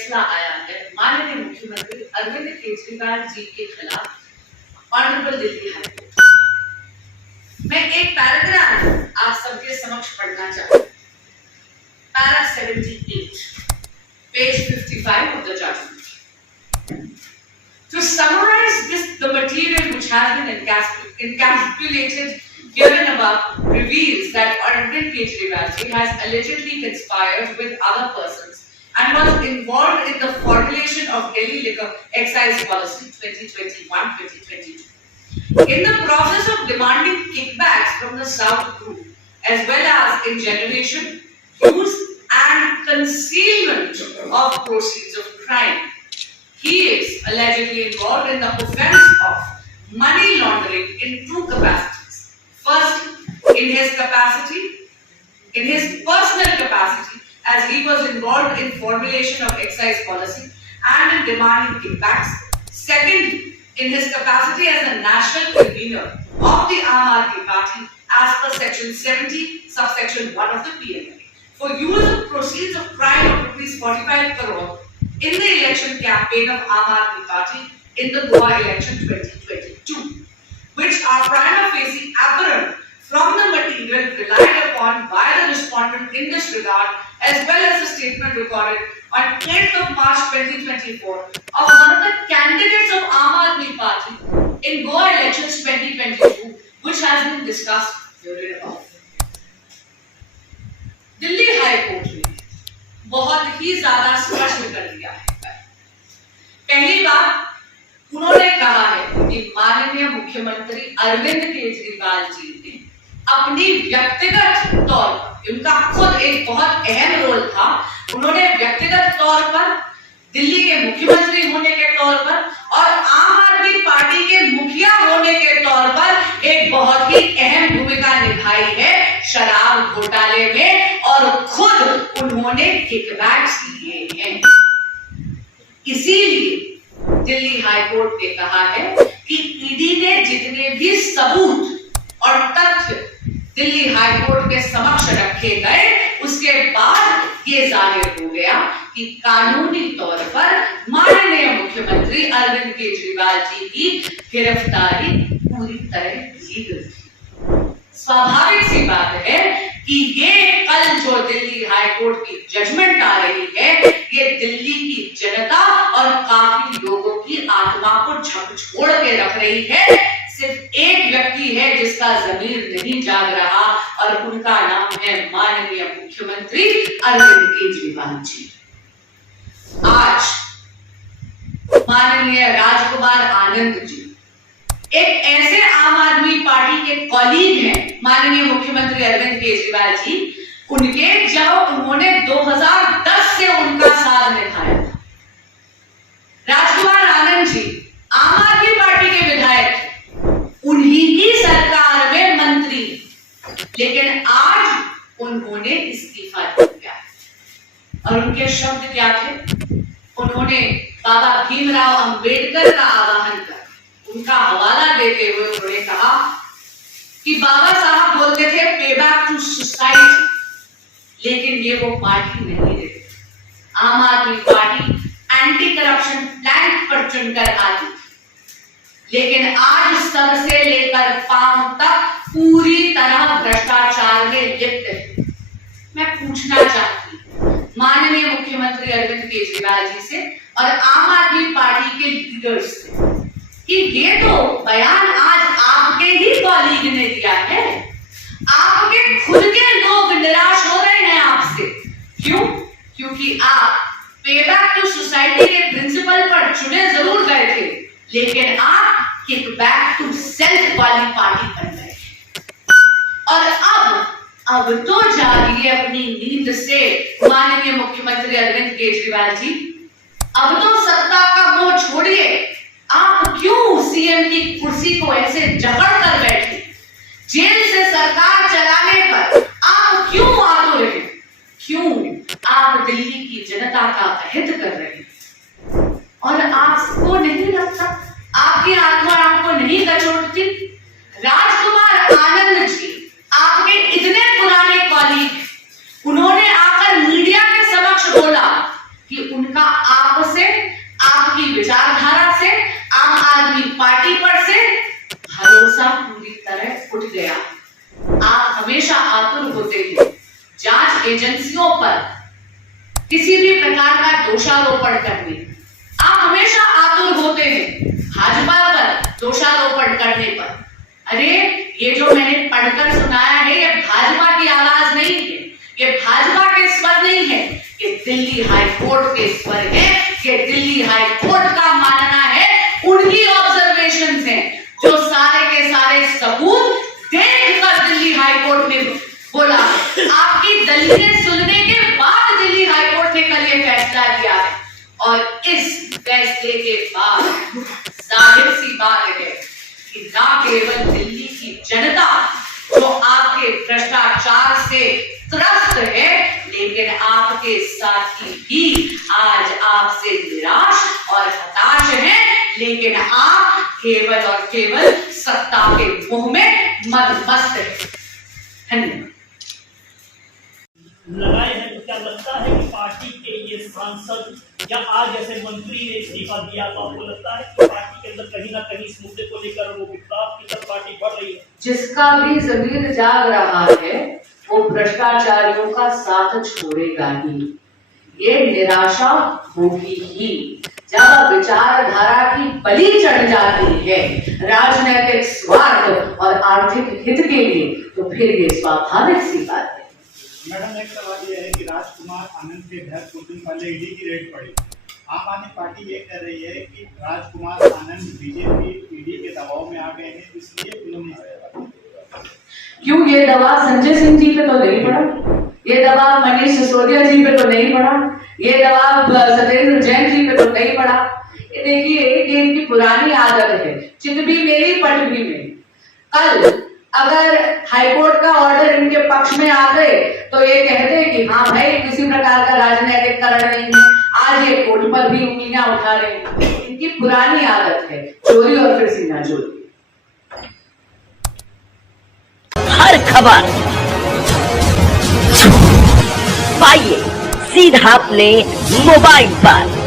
फैसला आया है माननीय मुख्यमंत्री अरविंद केजरीवाल जी के खिलाफ ऑनरेबल दिल्ली हाई कोर्ट। मैं एक पैराग्राफ आप सबके समक्ष पढ़ना चाहती हूँ। Para 78, page 55 of the judgment. To summarize this, the material which has been encapsulated given above reveals that Arvind Kejriwal ji has allegedly conspired with other persons and was involved in the formulation of Delhi Liquor Excise Policy 2021-2022. In the process of demanding kickbacks from the South Group, as well as in generation, use and concealment of proceeds of crime, he is allegedly involved in the offence of money laundering in two capacities. First, in his personal capacity, as he was involved in formulation of excise policy and in demanding kickbacks. Secondly, in his capacity as the national convener of the Aam Aadmi Party as per section 70, subsection 1 of the PMA, for use of proceeds of crime of ₹45 crore in the election campaign of Aam Aadmi Party in the Goa election 2022, which are prima facie apparent from the material relied upon by the respondent in this regard, as well as the statement recorded on 8th of March 2024 of one of the candidates of Aam Aadmi Party in Goa elections 2022, which has been discussed herein. Delhi high court ने बहुत ही ज्यादा स्पष्ट कर दिया है। पहली बात उन्होंने कहा है कि माननीय मुख्यमंत्री अरविंद केजरीवाल जी ने अपनी व्यक्तिगत तौर पर, उनका खुद एक बहुत अहम रोल था, उन्होंने व्यक्तिगत तौर पर, दिल्ली के मुख्यमंत्री होने के तौर पर और आम आदमी पार्टी के मुखिया होने के तौर पर एक बहुत ही अहम भूमिका निभाई है शराब घोटाले में, और खुद उन्होंने किकबैक्स लिए हैं। इसीलिए दिल्ली हाई कोर्ट ने कहा है कि ईडी ने जितने भी सबूत और तथ्य दिल्ली हाई कोर्ट के समक्ष रखे गए, उसके बाद ये जाहिर हो गया कि कानूनी तौर पर माननीय मुख्यमंत्री अरविंद केजरीवाल जी की गिरफ्तारी पूरी तरह लीगल थी। स्वाभाविक सी बात है कि ये कल जो दिल्ली हाई कोर्ट की जजमेंट आ रही है, ये दिल्ली की जनता और काफी लोगों की आत्मा को झकझोर के रख रही है। सिर्फ एक व्यक्ति है जिसका जमीर नहीं जाग रहा, और उनका नाम है माननीय मुख्यमंत्री अरविंद केजरीवाल जी। आज माननीय राजकुमार आनंद जी एक ऐसे आम आदमी पार्टी के कॉलीग हैं माननीय मुख्यमंत्री अरविंद केजरीवाल जी, उनके जब उन्होंने 2010 से उनका साथ निभाया था। राजकुमार आनंद जी आम आदमी पार्टी के विधायक थे, उन्हीं की सरकार में मंत्री, लेकिन आज उन्होंने इस्तीफा दिया। और उनके शब्द क्या थे? उन्होंने बाबा भीमराव अंबेडकर का आवाहन कर उनका हवाला देते हुए उन्होंने कहा कि बाबा साहब बोलते थे पे बैक टू सोसाइटी, लेकिन ये वो पार्टी नहीं देते। आम आदमी पार्टी एंटी करप्शन प्लान पर चुनकर आती थी, लेकिन आज सर से लेकर पांव तक पूरी तरह भ्रष्टाचार में लिप्त है। मैं पूछना चाहती हूँ माननीय मुख्यमंत्री अरविंद केजरीवाल जी से और आम आदमी पार्टी के लीडर्स से कि ये तो बयान आज आपके ही कॉलीग ने दिया है, आपके खुद के लोग निराश हो रहे हैं आपसे। क्यों? क्योंकि आप पे बैक टू सोसाइटी के प्रिंसिपल पर चुने जरूर गए थे, लेकिन आप किक बैक टू सेल्फ वाली पार्टी बन गए। और अब तो जागिए अपनी नींद से माननीय मुख्यमंत्री अरविंद केजरीवाल जी, अब तो सत्ता का मोह छोड़िए। आप क्यों सीएम की कुर्सी को ऐसे जकड़ कर बैठे? जेल से सरकार चलाने पर आप क्यों आतुर हैं? क्यों आप दिल्ली की जनता का अहित कर रहे हैं? और आपको नहीं लगता, आपकी आत्मा आपको नहीं कचोटती? राजकुमार आनंद जी आपके इतने पुराने कॉलीग, उन्होंने आकर मीडिया के समक्ष बोला कि उनका किसी भी प्रकार का दोषारोपण करने। आप हमेशा आतुर होते हैं भाजपा पर दोषारोपण करने पर। अरे ये जो मैंने पढ़कर सुनाया है ये भाजपा की आवाज नहीं है, ये भाजपा के स्वर नहीं है, ये दिल्ली हाई कोर्ट के स्वर है। ये दिल्ली हाई कोर्ट का मानना है, उनकी ऑब्जर्वेशंस हैं, जो सारे के सारे सबूत देखकर दिल्ली हाई कोर्ट ने बोला। आपकी दलीलें सुनने के बाद दिल्ली हाई कोर्ट ने कल ये फैसला किया है और इस फैसले के बाद जाहिर सी बात है कि ना केवल दिल्ली की जनता जो आपके भ्रष्टाचार से त्रस्त है, लेकिन आपके साथी भी आज आपसे निराश और हताश हैं। लेकिन आप केवल और केवल सत्ता के मोह में मदमस्त है। धन्यवाद। लगाए हैं तो क्या लगता है कि पार्टी के ये सांसद या आज जैसे मंत्री ने इस्तीफा दिया तो आपको लगता है कि पार्टी के अंदर कहीं ना कहीं इस मुद्दे को लेकर वो विवाद की तरफ पार्टी बढ़ रही है? जिसका भी जमीर जाग रहा है वो भ्रष्टाचारियों का साथ छोड़ेगा ही। ये निराशा होगी ही जब विचारधारा की बलि चढ़ जाती है राजनीतिक स्वार्थ और आर्थिक हित के लिए, तो फिर ये स्वाभाविक सी बात है। मैडम एक सवाल ये है कि राजकुमार आनंद के घर कुछ दिन पहले ईडी की रेड पड़ी। आम आदमी पार्टी ये कह रही है कि राजकुमार आनंद बीजेपी ईडी के दबाव में आ गए हैं, इसलिए उन्होंने क्यों ये दबाव संजय सिंह जी पे तो नहीं पड़ा, ये दबाव मनीष सिसोदिया जी पे तो नहीं पड़ा, ये दबाव सत्येंद्र जैन जी पे तो नहीं पड़ा। ये देखिए ये इनकी पुरानी आदत है, चित भी मेरी पट भी मेरी। कल अगर हाईकोर्ट का ऑर्डर इनके पक्ष में आ गए तो ये कहते कि हाँ भाई किसी प्रकार का राजनीतिक कारण नहीं है, आज ये कोर्ट पर भी उंगलियां उठा रहे हैं। इनकी पुरानी आदत है चोरी और फिर सीना चोरी। हर खबर पाइए सीधा अपने मोबाइल पर।